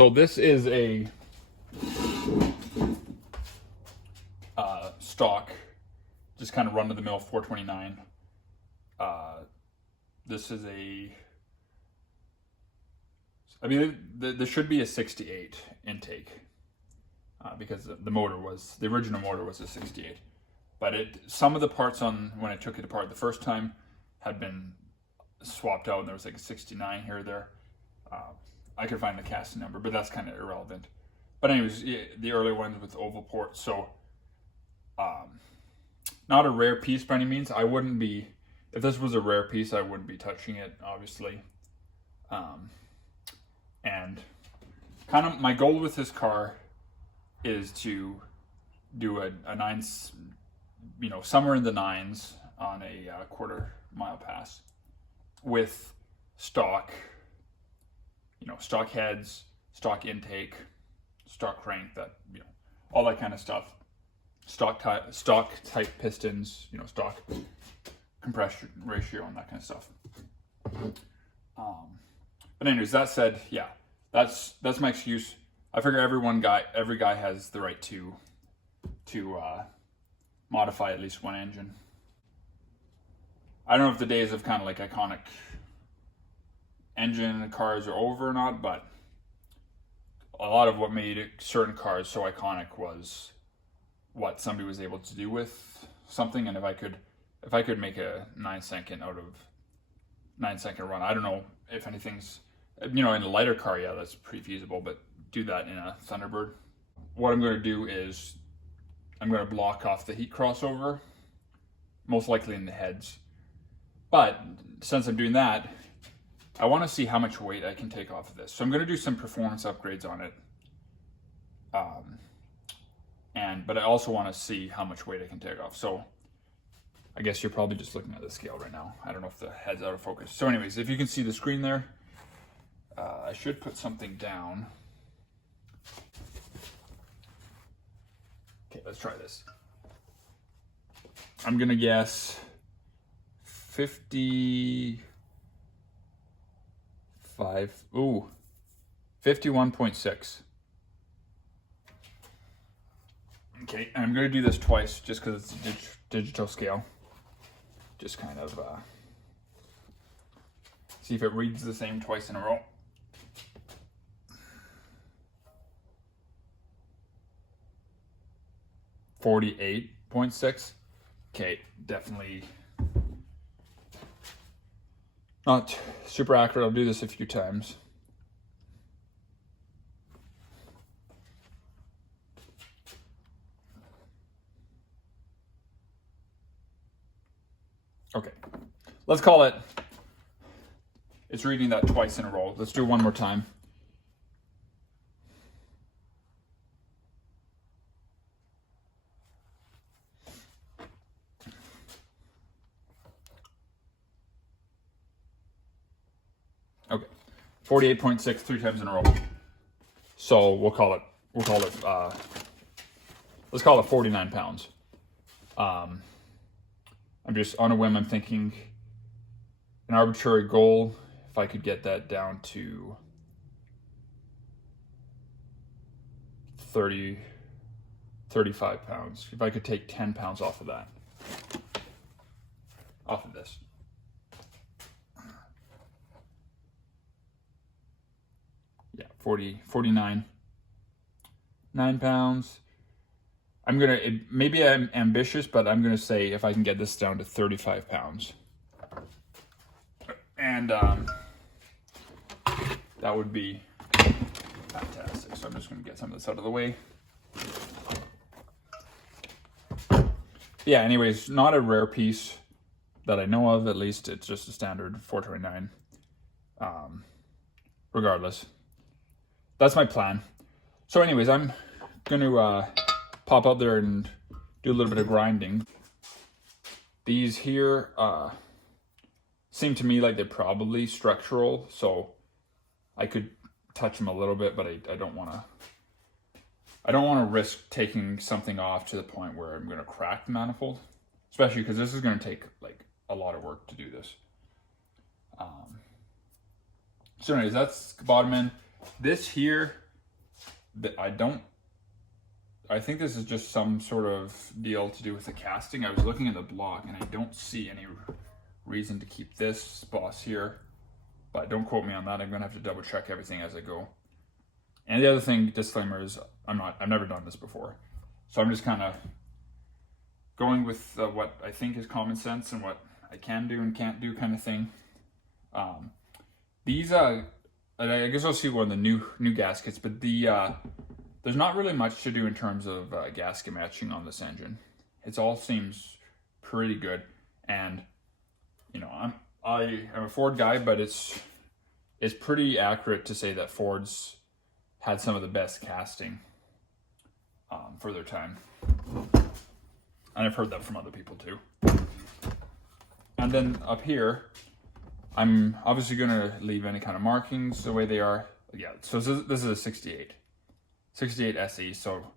So this is a stock, just kind of run-of-the-mill 429. This is there should be a 68 intake because the original motor was a 68. But some of the parts when I took it apart the first time had been swapped out, and there was like a 69 here or there. I could find the casting number, but that's kind of irrelevant. But anyways, the early ones with oval ports, so not a rare piece by any means. I wouldn't be, if this was a rare piece, I wouldn't be touching it, obviously. And kind of my goal with this car is to do a nines, somewhere in the nines on a quarter-mile pass with stock, stock heads, stock intake, stock crank, all that kind of stuff. Stock type pistons, stock compression ratio and that kind of stuff. But anyways, that said, yeah, that's my excuse. I figure every guy has the right to modify at least one engine. I don't know if the days of kind of like iconic engine cars are over or not, but a lot of what made certain cars so iconic was what somebody was able to do with something. And if I could make a 9-second out of 9-second run, I don't know if anything's, in a lighter car, yeah, that's pretty feasible, but do that in a Thunderbird. What I'm going to do is I'm going to block off the heat crossover, most likely in the heads. But since I'm doing that, I want to see how much weight I can take off of this. So I'm going to do some performance upgrades on it. But I also want to see how much weight I can take off. So I guess you're probably just looking at the scale right now. I don't know if the head's out of focus. So anyways, if you can see the screen there, I should put something down. Okay, let's try this. I'm gonna guess 51.6. Okay, and I'm gonna do this twice just because it's a digital scale. Just kind of see if it reads the same twice in a row. .6. Okay, definitely not super accurate. I'll do this a few times. Okay, let's call it. It's reading that twice in a row. Let's do one more time. Okay, 48.6 3 times in a row. So let's call it 49 pounds. I'm just on a whim, I'm thinking an arbitrary goal, if I could get that down to 35 pounds. If I could take 10 pounds off of this. Yeah, 49, 9 pounds. Maybe I'm ambitious, but I'm gonna say if I can get this down to 35 pounds. And that would be fantastic. So I'm just gonna get some of this out of the way. Yeah, anyways, not a rare piece that I know of, at least. It's just a standard 429. Regardless, that's my plan. So anyways, I'm gonna pop out there and do a little bit of grinding. These here seem to me like they're probably structural, so I could touch them a little bit, but I don't want to risk taking something off to the point where I'm going to crack the manifold, especially because this is going to take like a lot of work to do this. So anyways, that's the bottom end. This here I think this is just some sort of deal to do with the casting. I was looking at the block and I don't see any reason to keep this boss here, but don't quote me on that. I'm gonna have to double check everything as I go. And the other thing, disclaimer, is I've never done this before, so I'm just kind of going with what I think is common sense and what I can do and can't do, kind of thing. These I guess I'll see one of the new gaskets, but there's not really much to do in terms of gasket matching on this engine. It all seems pretty good, and you know, I am a Ford guy, but it's pretty accurate to say that Ford's had some of the best casting for their time, and I've heard that from other people too. And then up here, I'm obviously going to leave any kind of markings the way they are. Yeah, so this is a 68 SE, so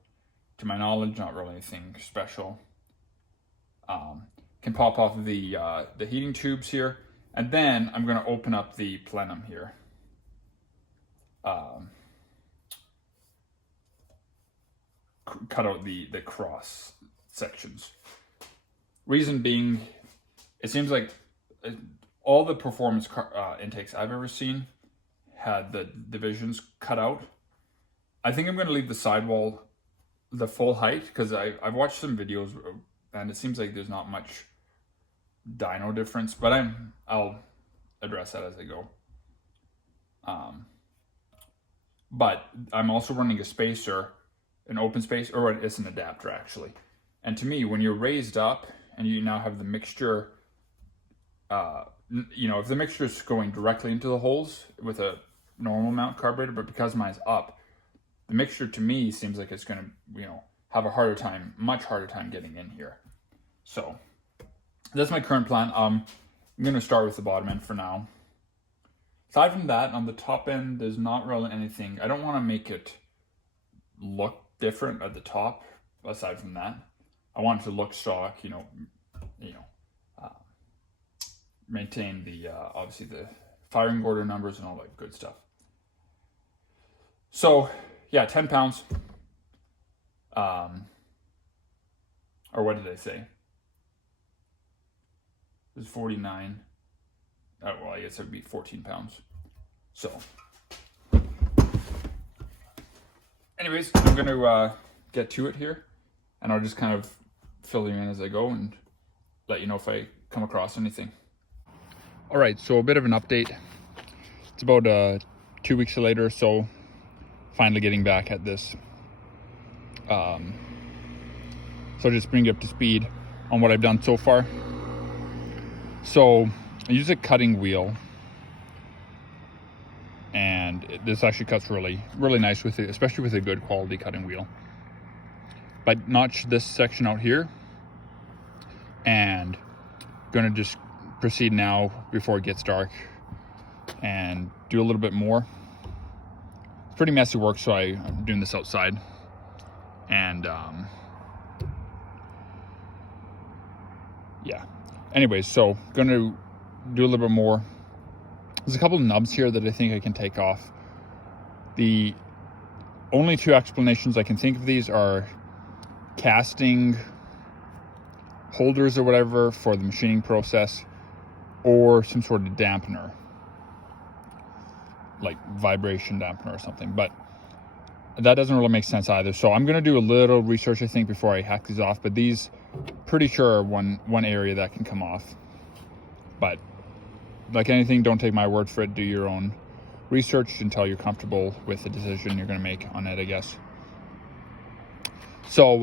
to my knowledge, not really anything special. Can pop off of the heating tubes here, and then I'm going to open up the plenum here. Cut out the cross sections. Reason being, it seems like all the performance intakes I've ever seen had the divisions cut out. I think I'm going to leave the sidewall the full height, because I've watched some videos and it seems like there's not much dyno difference, but I'll address that as I go. But I'm also running a spacer, an open space, or it's an adapter actually. And to me, when you're raised up and you now have the mixture, you know, if the mixture is going directly into the holes with a normal mount carburetor, but because mine's up, the mixture to me seems like it's going to, you know, have a much harder time getting in here. So that's my current plan. I'm going to start with the bottom end for now. Aside from that, on the top end, there's not really anything. I don't want to make it look different at the top. Aside from that, I want it to look stock. Maintain the obviously the firing order numbers and all that good stuff. So yeah, 10 pounds. Or what did I say? It was 49. Well, I guess it would be 14 pounds. So, anyways, I'm going to get to it here, and I'll just kind of fill you in as I go and let you know if I come across anything. All right, so a bit of an update. It's about 2 weeks later, so finally getting back at this. So just bring you up to speed on what I've done so far. So I use a cutting wheel, and this actually cuts really nice with it, especially with a good quality cutting wheel. But notch this section out here, and gonna just proceed now before it gets dark and do a little bit more. It's pretty messy work, so I'm doing this outside, and yeah. Anyways, so gonna do a little bit more. There's a couple of nubs here that I think I can take off. The only two explanations I can think of these are casting holders or whatever for the machining process, or some sort of dampener, like vibration dampener or something, but that doesn't really make sense either. So I'm going to do a little research, I think, before I hack these off, but these pretty sure are one area that can come off. But like anything, don't take my word for it. Do your own research until you're comfortable with the decision you're going to make on it, I guess. So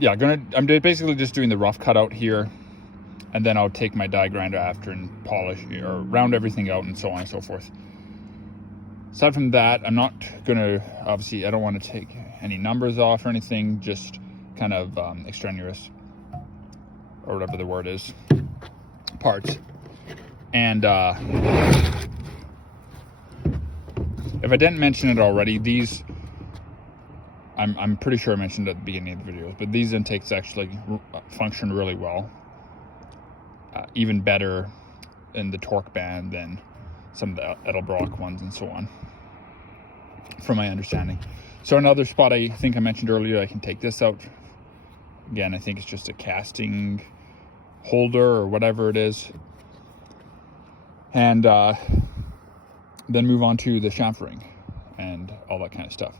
yeah, I'm basically just doing the rough cutout here, and then I'll take my die grinder after and polish or round everything out and so on and so forth. Aside from that, I'm not gonna, obviously I don't want to take any numbers off or anything, just kind of extraneous, or whatever the word is, parts. And if I didn't mention it already, these, I'm pretty sure I mentioned it at the beginning of the videos, but these intakes actually function really well. Even better in the torque band than some of the Edelbrock ones and so on. from my understanding. So another spot I think I mentioned earlier, I can take this out. Again, I think it's just a casting holder or whatever it is. And then move on to the chamfering and all that kind of stuff.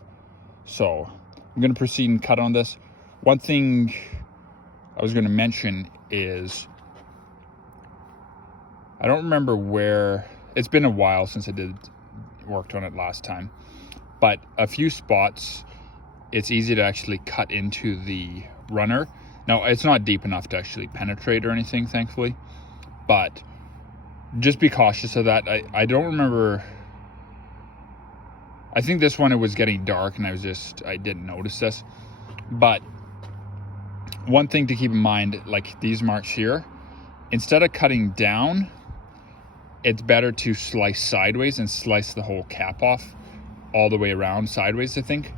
So I'm going to proceed and cut on this. One thing I was going to mention is, I don't remember where, it's been a while since I worked on it last time, but a few spots it's easy to actually cut into the runner. Now, it's not deep enough to actually penetrate or anything, thankfully, but just be cautious of that. I don't remember, I think this one it was getting dark and I didn't notice this. But one thing to keep in mind, like these marks here, instead of cutting down, it's better to slice sideways and slice the whole cap off all the way around sideways, I think,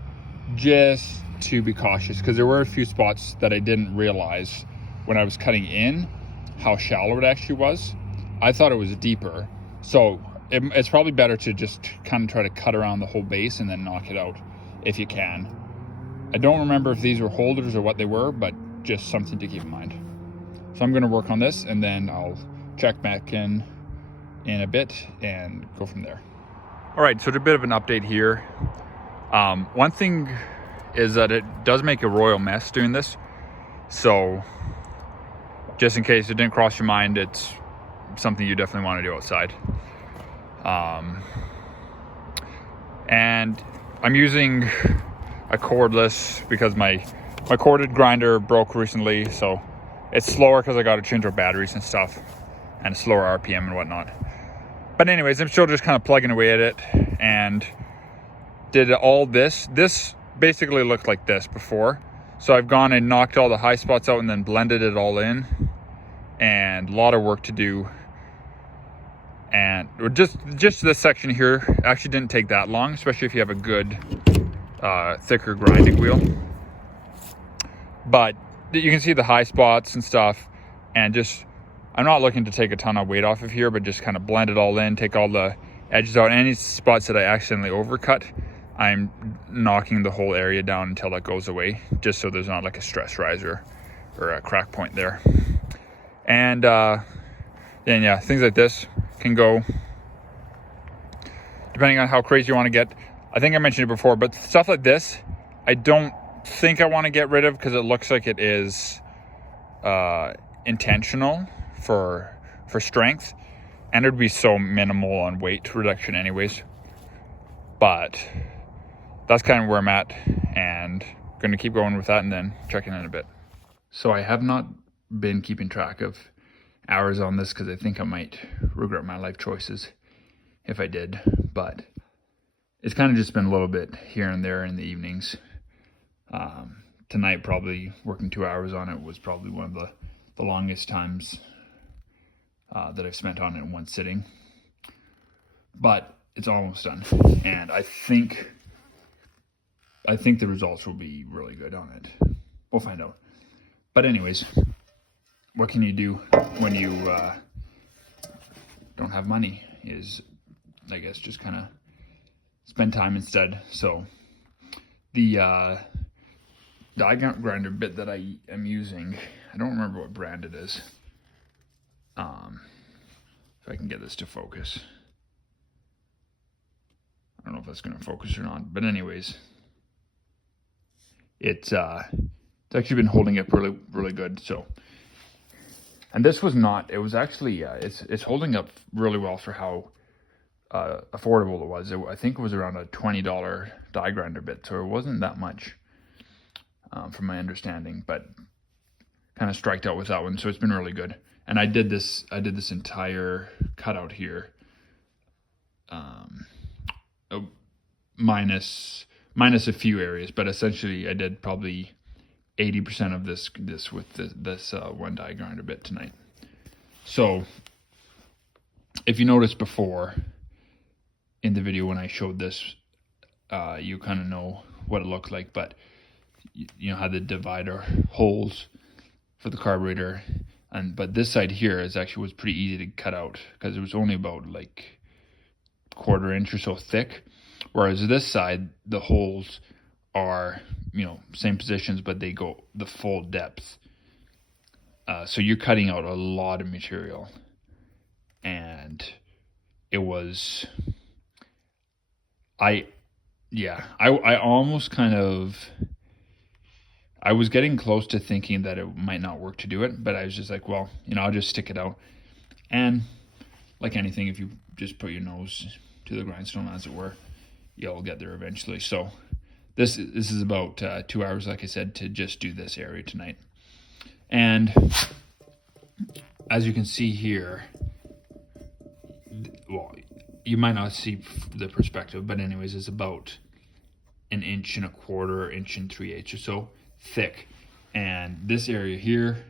just to be cautious, because there were a few spots that I didn't realize when I was cutting in how shallow it actually was. I thought it was deeper, so it's probably better to just kind of try to cut around the whole base and then knock it out if you can. I don't remember if these were holders or what they were, but just something to keep in mind. So I'm going to work on this and then I'll check back in a bit and go from there. All right, so a bit of an update here. One thing is that it does make a royal mess doing this. So just in case it didn't cross your mind, it's something you definitely want to do outside. And I'm using a cordless because my corded grinder broke recently, so it's slower because I got to change our batteries and stuff, and slower RPM and whatnot. But anyways, I'm still just kind of plugging away at it, and did all this. This basically looked like this before. So I've gone and knocked all the high spots out and then blended it all in, and a lot of work to do. And just this section here actually didn't take that long, especially if you have a good thicker grinding wheel. But you can see the high spots and stuff, and just, I'm not looking to take a ton of weight off of here, but just kind of blend it all in, take all the edges out. Any spots that I accidentally overcut, I'm knocking the whole area down until that goes away, just so there's not like a stress riser or a crack point there. And then yeah, things like this can go, depending on how crazy you want to get. I think I mentioned it before, but stuff like this, I don't think I want to get rid of because it looks like it is intentional for strength, and it would be so minimal on weight reduction anyways. But that's kind of where I'm at, and going to keep going with that and then checking in a bit. So I have not been keeping track of hours on this because I think I might regret my life choices if I did, but it's kind of just been a little bit here and there in the evenings. Tonight, probably working 2 hours on it was probably one of the longest times that I've spent on it in one sitting, but it's almost done, and I think the results will be really good on it. We'll find out. But anyways, what can you do when you don't have money is, I guess, just kind of spend time instead. So the die grinder bit that I am using, I don't remember what brand it is. If I can get this to focus. I don't know if that's going to focus or not, but anyways, it's actually been holding up really good. So, and this was not, it was actually it's holding up really well for how affordable it was. I think it was around a $20 die grinder bit, so it wasn't that much from my understanding, but kind of striked out with that one, so it's been really good. And I did this entire cutout here, minus a few areas, but essentially I did probably 80% of this with this one die grinder bit tonight. So if you noticed before in the video when I showed this, you kind of know what it looked like, but you know how the divider holes for the carburetor, but this side here was pretty easy to cut out because it was only about like 1/4 inch or so thick. Whereas this side, the holes are, same positions, but they go the full depth. So you're cutting out a lot of material. And it was, I almost kind of, I was getting close to thinking that it might not work to do it, but I was just like, well, I'll just stick it out. And like anything, if you just put your nose to the grindstone, as it were, you'll get there eventually. So this is about 2 hours, like I said, to just do this area tonight. And as you can see here, well, you might not see the perspective, but anyways, it's about 1.25 inches, 1 3/8 or so thick. And this area here,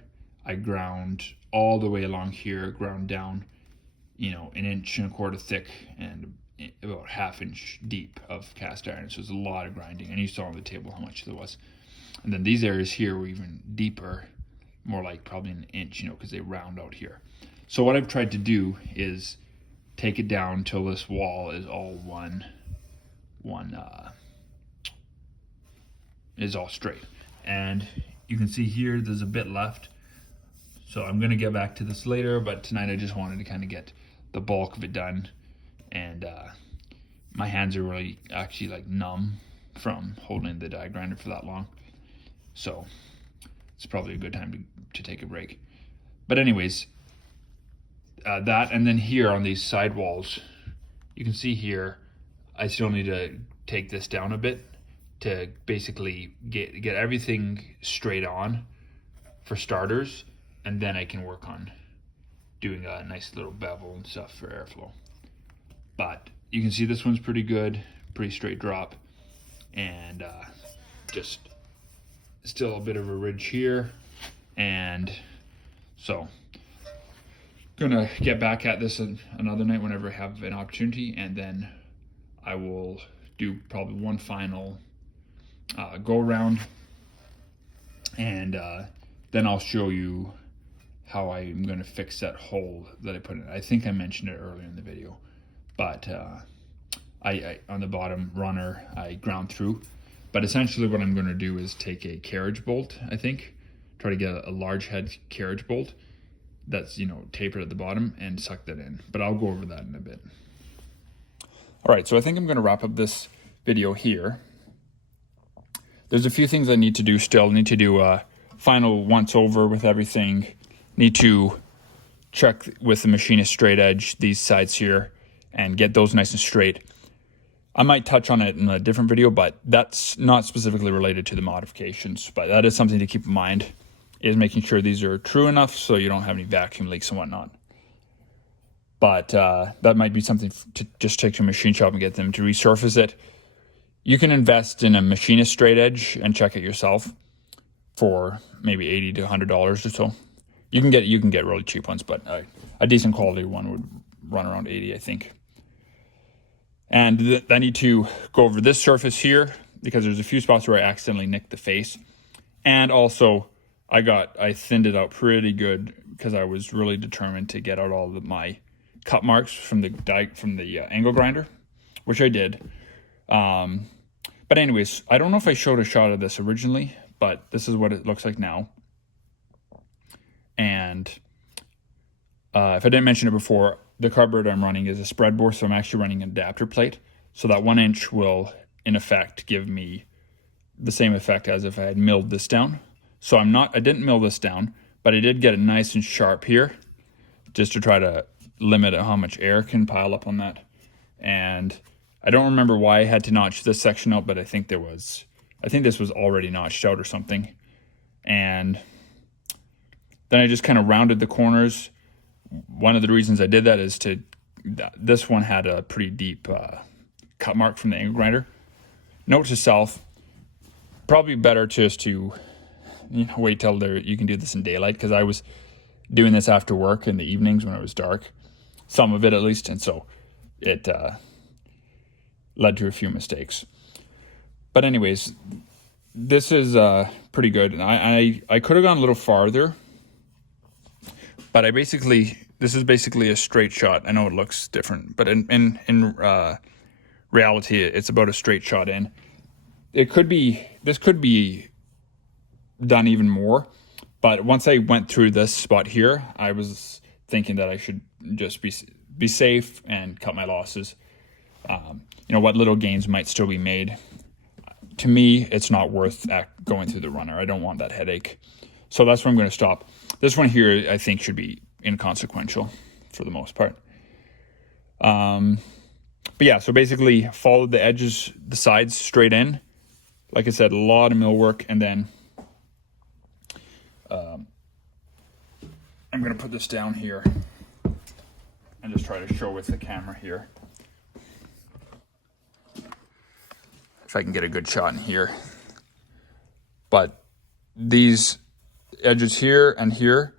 I ground all the way along here, ground down, 1.25 inches thick and about 1/2 inch deep of cast iron. So it's a lot of grinding, and you saw on the table how much there was. And then these areas here were even deeper, more like probably 1 inch, because they round out here. So what I've tried to do is take it down till this wall is all is all straight. And you can see here there's a bit left, so I'm gonna get back to this later, but tonight I just wanted to kind of get the bulk of it done. And my hands are really actually like numb from holding the die grinder for that long, so it's probably a good time to take a break. But anyways, that, and then here on these side walls, you can see here I still need to take this down a bit to basically get everything straight on for starters, and then I can work on doing a nice little bevel and stuff for airflow. But you can see this one's pretty good, pretty straight drop, and just still a bit of a ridge here. And so gonna get back at this another night whenever I have an opportunity, and then I will do probably one final go around, and then I'll show you how I'm going to fix that hole that I put in. I think I mentioned it earlier in the video, but I on the bottom runner I ground through. But essentially what I'm going to do is take a carriage bolt, I think, try to get a large head carriage bolt that's tapered at the bottom, and suck that in. But I'll go over that in a bit. All right, so I think I'm going to wrap up this video here. There's a few things I need to do still. Need to do a final once over with everything. Need to check with the machinist straight edge these sides here and get those nice and straight. I might touch on it in a different video, but that's not specifically related to the modifications. But that is something to keep in mind, is making sure these are true enough so you don't have any vacuum leaks and whatnot. But that might be something to just take to a machine shop and get them to resurface it. You can invest in a machinist straight edge and check it yourself for maybe $80 to $100 or so. You can get really cheap ones, but a decent quality one would run around 80, I think. And I need to go over this surface here because there's a few spots where I accidentally nicked the face, and also I thinned it out pretty good because I was really determined to get out all of my cut marks from the angle grinder, which I did. But anyways, I don't know if I showed a shot of this originally, but this is what it looks like now. And if I didn't mention it before, the carburetor I'm running is a spread bore, so I'm actually running an adapter plate. So that 1 inch will, in effect, give me the same effect as if I had milled this down. So I didn't mill this down, but I did get it nice and sharp here, just to try to limit how much air can pile up on that. And I don't remember why I had to notch this section out, but I think this was already notched out or something. And then I just kind of rounded the corners. One of the reasons I did that is this one had a pretty deep cut mark from the angle grinder. Note to self, probably better just to wait till you can do this in daylight, because I was doing this after work in the evenings when it was dark, some of it at least, and so it led to a few mistakes. But anyways, this is pretty good, and I could have gone a little farther, but this is basically a straight shot. I know it looks different, but in reality, it's about a straight shot in. This could be done even more, but once I went through this spot here, I was thinking that I should just be safe and cut my losses. What little gains might still be made. To me, it's not worth going through the runner. I don't want that headache. So that's where I'm going to stop. This one here, I think, should be inconsequential for the most part. But yeah, so basically followed the edges, the sides straight in. Like I said, a lot of mill work, and then I'm going to put this down here and just try to show with the camera here. If I can get a good shot in here. But these edges here and here,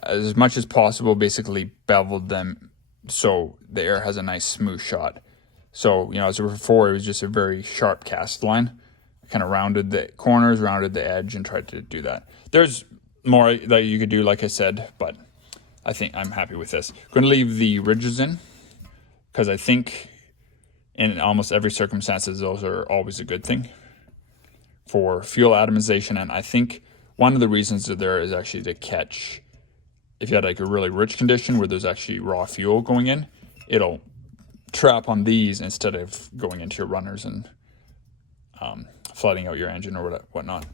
as much as possible, basically beveled them so the air has a nice smooth shot. So, as before, it was just a very sharp cast line. I kind of rounded the corners, rounded the edge, and tried to do that. There's more that you could do, like I said, but I think I'm happy with this. I'm going to leave the ridges in, because I think in almost every circumstance, those are always a good thing for fuel atomization. And I think one of the reasons that there is actually to catch, if you had like a really rich condition where there's actually raw fuel going in, it'll trap on these instead of going into your runners and flooding out your engine or whatnot.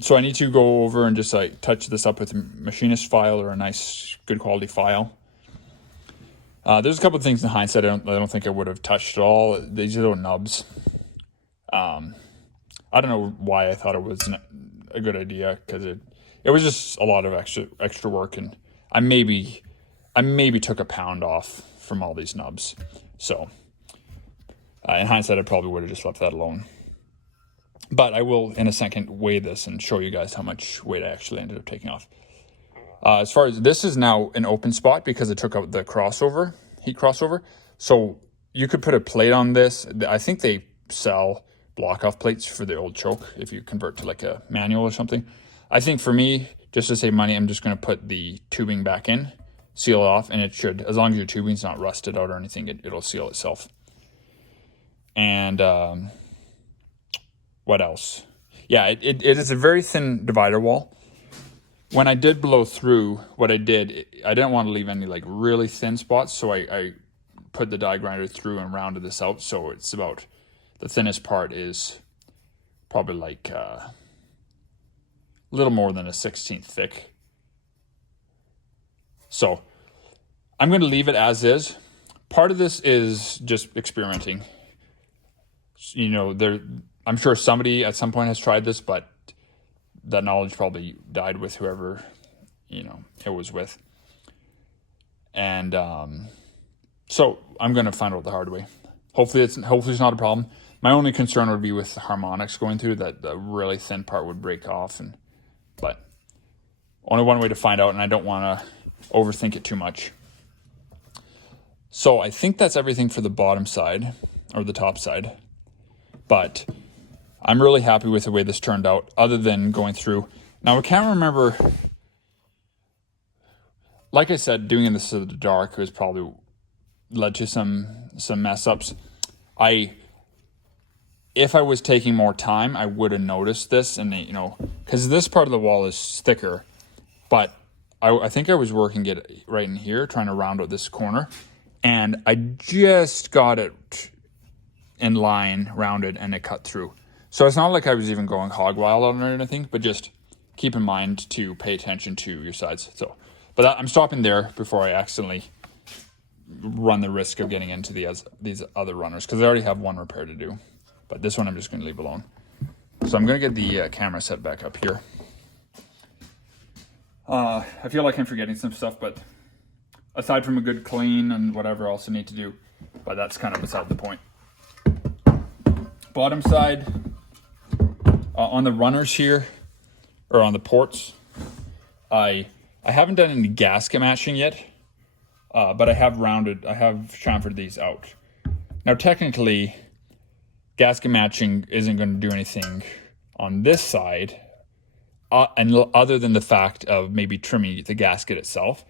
So I need to go over and just like touch this up with a machinist file or a nice good quality file. There's a couple of things in hindsight I don't think I would have touched at all. These little nubs. I don't know why I thought it was a good idea, because it was just a lot of extra work, and I maybe took a pound off from all these nubs. So in hindsight, I probably would have just left that alone. But I will, in a second, weigh this and show you guys how much weight I actually ended up taking off. As far as this is now an open spot because it took out the heat crossover. So you could put a plate on this. I think they sell block-off plates for the old choke if you convert to like a manual or something. I think for me, just to save money, I'm just going to put the tubing back in, seal it off, and it should, as long as your tubing's not rusted out or anything, it'll seal itself. And what else? Yeah, it is a very thin divider wall. When I did blow through, what I didn't want to leave any like really thin spots, so I put the die grinder through and rounded this out, so it's about, the thinnest part is probably like a little more than a 1/16 thick. So I'm going to leave it as is. Part of this is just experimenting. I'm sure somebody at some point has tried this, but that knowledge probably died with whoever, it was with. And so I'm going to find out the hard way. Hopefully it's not a problem. My only concern would be with the harmonics going through, that the really thin part would break off. But only one way to find out, and I don't want to overthink it too much. So I think that's everything for the bottom side, or the top side. But I'm really happy with the way this turned out, other than going through. Now, I can't remember, like I said, doing this in the dark was probably led to some mess ups. If I was taking more time, I would have noticed this, and because this part of the wall is thicker, but I think I was working it right in here, trying to round out this corner, and I just got it in line, rounded, and it cut through. So it's not like I was even going hog wild on it or anything, but just keep in mind to pay attention to your sides. But I'm stopping there before I accidentally run the risk of getting into these other runners, because I already have one repair to do. But this one I'm just going to leave alone. So I'm going to get the camera set back up here. I feel like I'm forgetting some stuff, but aside from a good clean and whatever else I need to do, but that's kind of beside the point. Bottom side, on the runners here, or on the ports, I haven't done any gasket matching yet, but I have chamfered these out. Now technically, gasket matching isn't going to do anything on this side, and other than the fact of maybe trimming the gasket itself.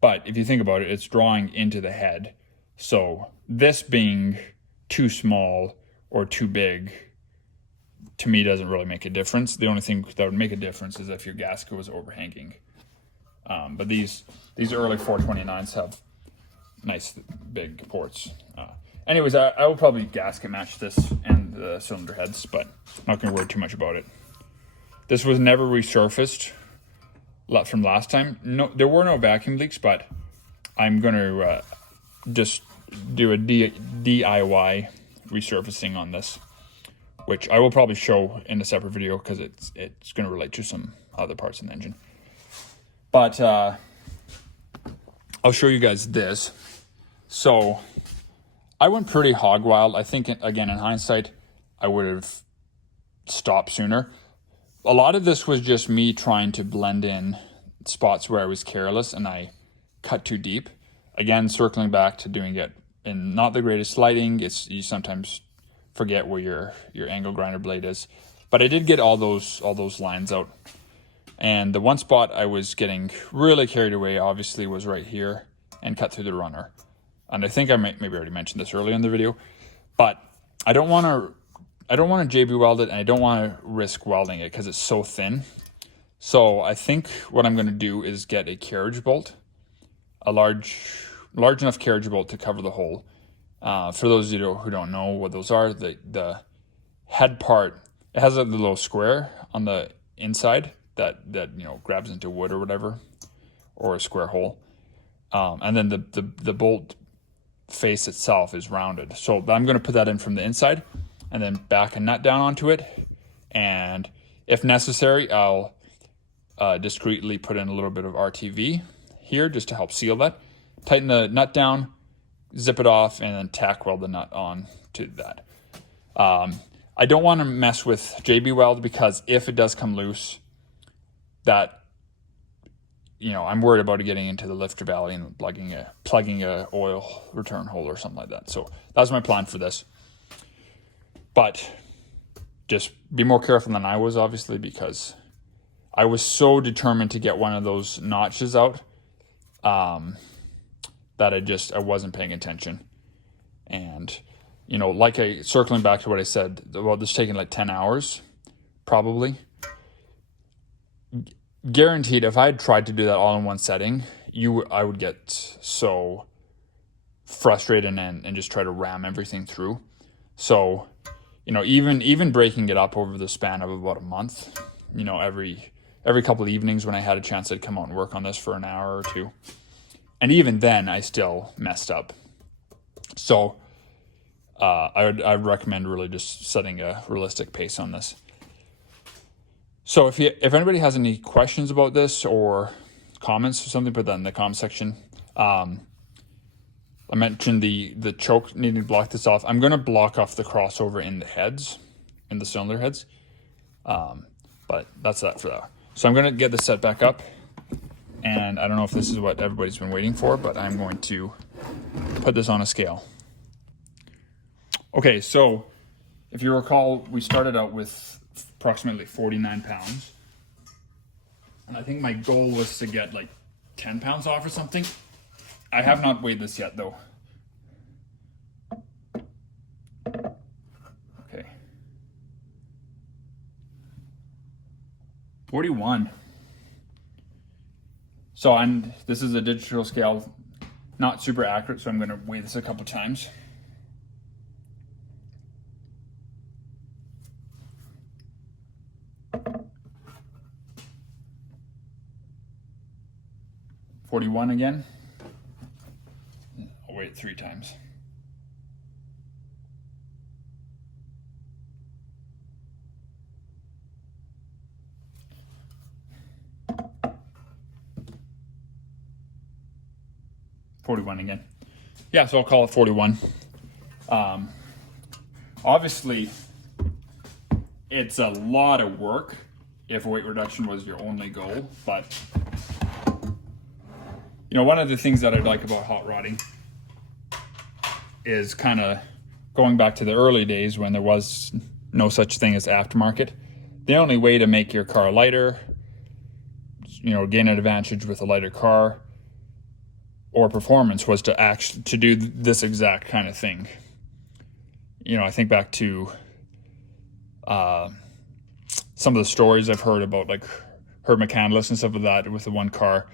But if you think about it, it's drawing into the head. So this being too small or too big, to me, doesn't really make a difference. The only thing that would make a difference is if your gasket was overhanging. But these early 429s have nice big ports. Anyways, I will probably gasket match this and the cylinder heads, but I'm not going to worry too much about it. This was never resurfaced from last time. No, there were no vacuum leaks, but I'm going to just do a DIY resurfacing on this, which I will probably show in a separate video because it's going to relate to some other parts in the engine. But I'll show you guys this. So I went pretty hog wild. I think, again, in hindsight, I would have stopped sooner. A lot of this was just me trying to blend in spots where I was careless and I cut too deep. Again, circling back to doing it in not the greatest lighting. You sometimes forget where your angle grinder blade is. But I did get all those lines out. And the one spot I was getting really carried away, obviously, was right here and cut through the runner. And I think I maybe already mentioned this earlier in the video, but I don't want to JB weld it, and I don't want to risk welding it because it's so thin. So I think what I'm going to do is get a carriage bolt, a large enough carriage bolt to cover the hole. For those of you who don't know what those are, the head part, it has a little square on the inside that grabs into wood or whatever, or a square hole, and then the bolt face itself is rounded. So I'm going to put that in from the inside and then back a nut down onto it, and if necessary, I'll discreetly put in a little bit of RTV here just to help seal that. Tighten the nut down, zip it off, and then tack weld the nut on to that. I don't want to mess with JB weld because if it does come loose, that I'm worried about it getting into the lifter valley and plugging a oil return hole or something like that. So that's my plan for this. But just be more careful than I was, obviously, because I was so determined to get one of those notches out that I wasn't paying attention. And circling back to what I said about this taking like 10 hours, probably. Guaranteed, if I had tried to do that all in one setting, I would get so frustrated and just try to ram everything through. So, even breaking it up over the span of about a month, every couple of evenings when I had a chance, I'd come out and work on this for an hour or two. And even then, I still messed up. So, I'd recommend really just setting a realistic pace on this. So if anybody has any questions about this or comments or something, put that in the comment section. I mentioned the choke needing to block this off. I'm going to block off the crossover in the cylinder heads. But that's that for that. So I'm going to get this set back up. And I don't know if this is what everybody's been waiting for, but I'm going to put this on a scale. Okay, so if you recall, we started out with approximately 49 pounds. And I think my goal was to get like 10 pounds off or something. I have not weighed this yet though. Okay. 41. So this is a digital scale, not super accurate, so I'm going to weigh this a couple times. $41 again. I'll weigh it 3 times. $41 again. Yeah, so I'll call it 41. Obviously, it's a lot of work if weight reduction was your only goal, but one of the things that I like about hot rodding is kind of going back to the early days when there was no such thing as aftermarket. The only way to make your car lighter, gain an advantage with a lighter car, or performance was to do this exact kind of thing. You know, I think back to some of the stories I've heard about, like Herb McCandless and stuff like that, with the one car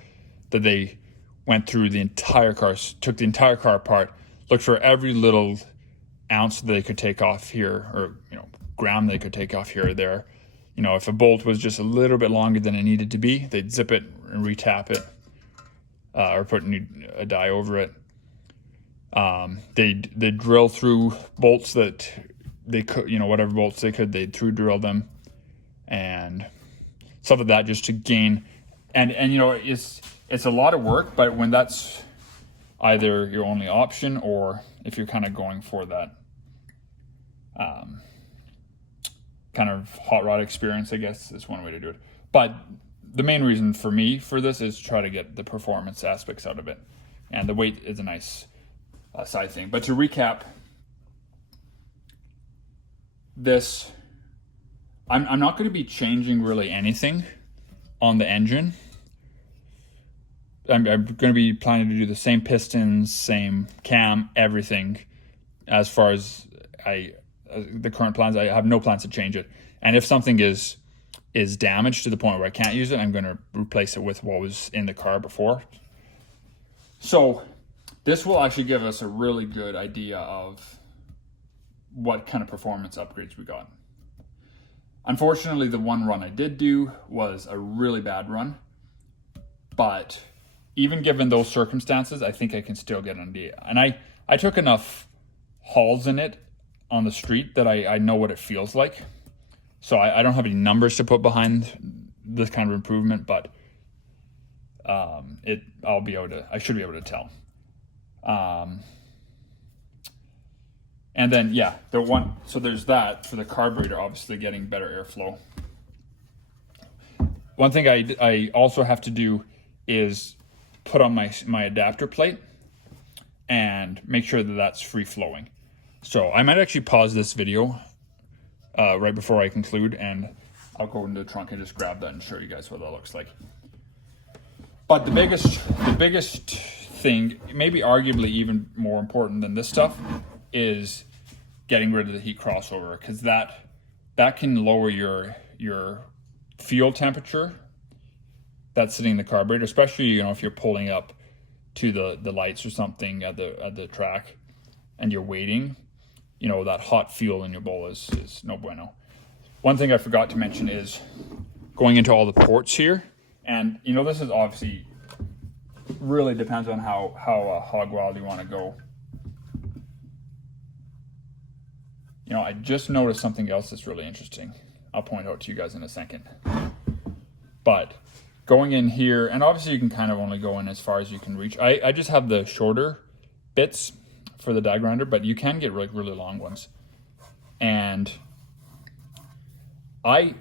that they went through the entire car, took the entire car apart, looked for every little ounce that they could take off here, or, you know, gram they could take off here or there. You know, if a bolt was just a little bit longer than it needed to be, they'd zip it and retap it, or put a die over it. They'd drill through bolts that they could, you know, whatever bolts they could, they'd through drill them and stuff like that, just to gain. And you know, it's a lot of work, but when that's either your only option, or if you're kind of going for that kind of hot rod experience, I guess is one way to do it. But the main reason for me for this is to try to get the performance aspects out of it, and the weight is a nice side thing. But to recap, this, I'm not going to be changing really anything on the engine. I'm going to be planning to do the same pistons, same cam, everything. As far as the current plans, I have no plans to change it. And if something is damaged to the point where I can't use it, I'm going to replace it with what was in the car before. So this will actually give us a really good idea of what kind of performance upgrades we got. Unfortunately, the one run I did do was a really bad run, but even given those circumstances, I think I can still get an idea. And I took enough hauls in it on the street that I know what it feels like. So I don't have any numbers to put behind this kind of improvement, but I should be able to tell. And then, yeah, so there's that for the carburetor, obviously getting better airflow. One thing I also have to do is put on my adapter plate and make sure that that's free flowing. So I might actually pause this video right before I conclude, and I'll go into the trunk and just grab that and show you guys what that looks like. But the biggest thing, maybe arguably even more important than this stuff, is getting rid of the heat crossover, because that can lower your fuel temperature that's sitting in the carburetor, especially, you know, if you're pulling up to the lights or something at the track and you're waiting. You know, that hot fuel in your bowl is no bueno. One thing I forgot to mention is going into all the ports here, and you know, this is obviously really depends on how hog wild you want to go. You know, I just noticed something else that's really interesting. I'll point out to you guys in a second. But going in here, and obviously you can kind of only go in as far as you can reach. I just have the shorter bits for the die grinder, but you can get really long ones. And I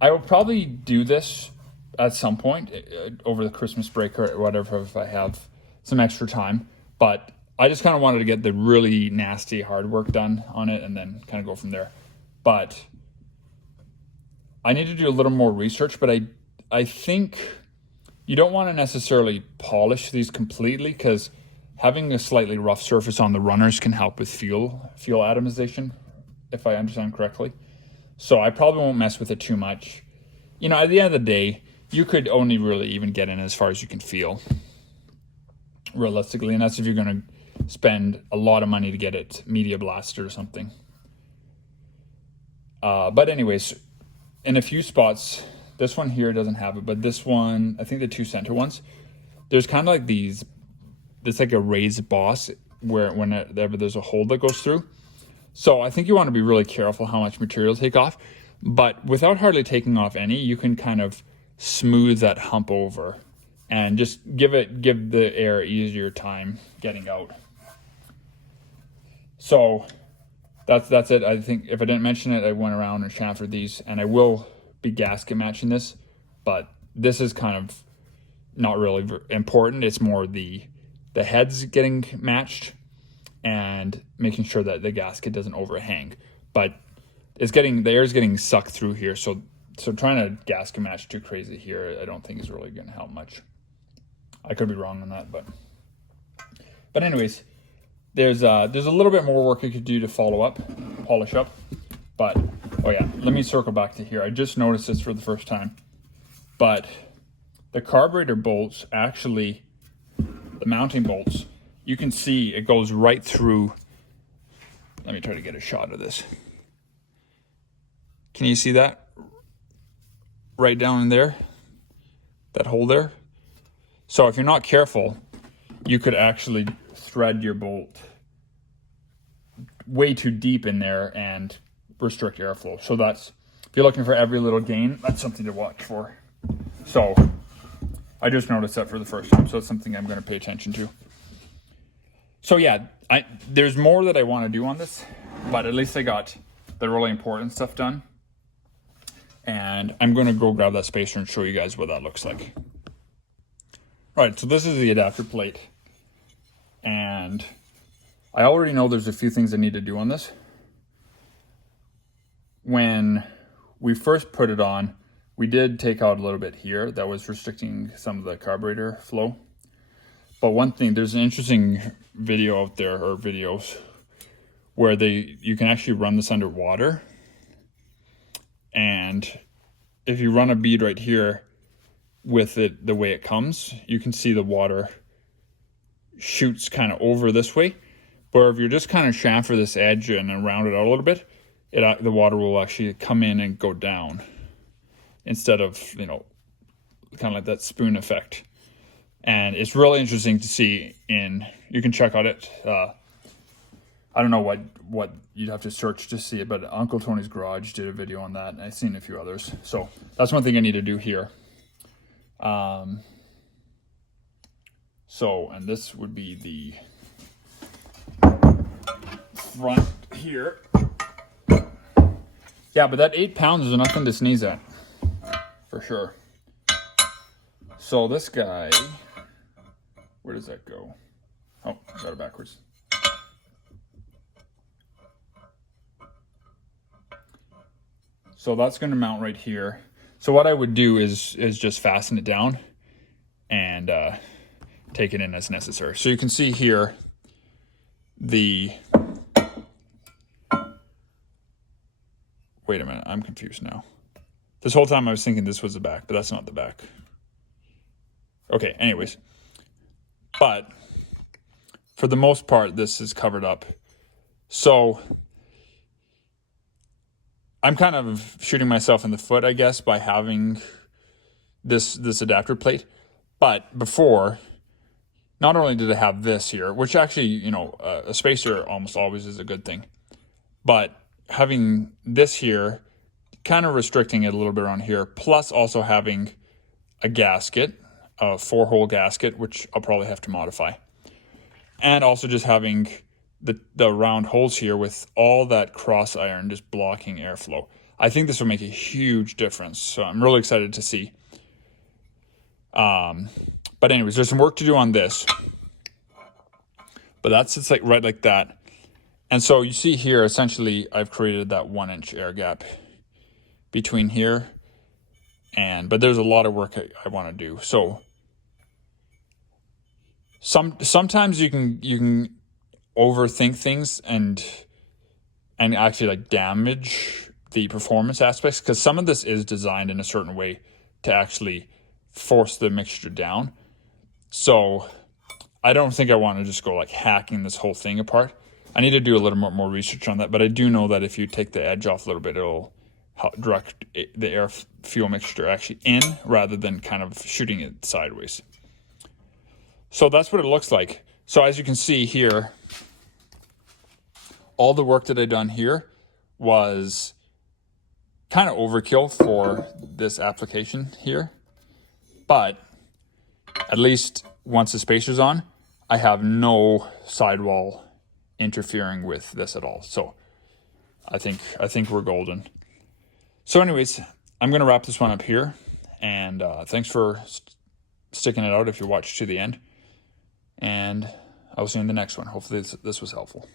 will probably do this at some point over the Christmas break or whatever, if I have some extra time. But I just kind of wanted to get the really nasty hard work done on it and then kind of go from there. But I need to do a little more research, but I think you don't want to necessarily polish these completely, because having a slightly rough surface on the runners can help with fuel atomization, if I understand correctly. So I probably won't mess with it too much. You know, at the end of the day, you could only really even get in as far as you can feel, realistically, and that's if you're going to spend a lot of money to get it media blasted or something. But anyways, in a few spots, this one here doesn't have it, but this one, I think the two center ones, there's kind of like these, it's like a raised boss where whenever there's a hole that goes through. So I think you want to be really careful how much material to take off, but without hardly taking off any, you can kind of smooth that hump over and just give the air easier time getting out. So that's it. I think if I didn't mention it, I went around and chamfered these, and I will be gasket matching this, but this is kind of not really important. It's more the heads getting matched and making sure that the gasket doesn't overhang. But the air is getting sucked through here, so trying to gasket match too crazy here, I don't think is really going to help much. I could be wrong on that, but But anyways, there's a little bit more work I could do to polish up. But, oh yeah, let me circle back to here. I just noticed this for the first time. But the carburetor bolts, actually, the mounting bolts, you can see it goes right through. Let me try to get a shot of this. Can you see that? Right down in there, that hole there. So if you're not careful, you could actually thread your bolt way too deep in there and restrict airflow. So that's, if you're looking for every little gain, that's something to watch for. So I just noticed that for the first time, so it's something I'm going to pay attention to. So yeah, there's more that I want to do on this, but at least I got the really important stuff done. And I'm going to go grab that spacer and show you guys what that looks like. All right, so this is the adapter plate. And I already know there's a few things I need to do on this. When we first put it on, we did take out a little bit here that was restricting some of the carburetor flow. But one thing, there's an interesting video out there, or videos, where you can actually run this underwater. And if you run a bead right here with it the way it comes, you can see the water shoots kind of over this way. But if you're just kind of chamfer this edge and then round it out a little bit, the water will actually come in and go down instead of, kind of like that spoon effect. And it's really interesting to see you can check out it. I don't know what you'd have to search to see it, but Uncle Tony's Garage did a video on that, and I've seen a few others. So that's one thing I need to do here. And this would be the front here. Yeah, but that 8 pounds is nothing to sneeze at, for sure. So this guy, where does that go? Oh, I got it backwards. So that's going to mount right here. So what I would do is just fasten it down and take it in as necessary. So you can see here wait a minute, I'm confused now. This whole time I was thinking this was the back, but that's not the back. Okay, anyways. But for the most part, this is covered up. So I'm kind of shooting myself in the foot, I guess, by having this adapter plate. But before, not only did I have this here, which actually, a spacer almost always is a good thing, but having this here, kind of restricting it a little bit around here, plus also having a gasket, a 4-hole gasket, which I'll probably have to modify. And also just having the round holes here with all that cross iron just blocking airflow. I think this will make a huge difference. So I'm really excited to see. But anyways, there's some work to do on this. But it's like right like that. And so you see here, essentially, I've created that 1-inch air gap between here. But there's a lot of work I want to do. So sometimes you can overthink things and actually like damage the performance aspects, because some of this is designed in a certain way to actually force the mixture down. So I don't think I want to just go like hacking this whole thing apart. I need to do a little more research on that, but I do know that if you take the edge off a little bit, it'll direct the air fuel mixture actually in rather than kind of shooting it sideways. So that's what it looks like. So as you can see here, all the work that I done here was kind of overkill for this application here. But at least once the spacer's on, I have no sidewall interfering with this at all. So I think we're golden. So anyways, I'm going to wrap this one up here. And thanks for sticking it out if you watched to the end. And I will see you in the next one. Hopefully this was helpful.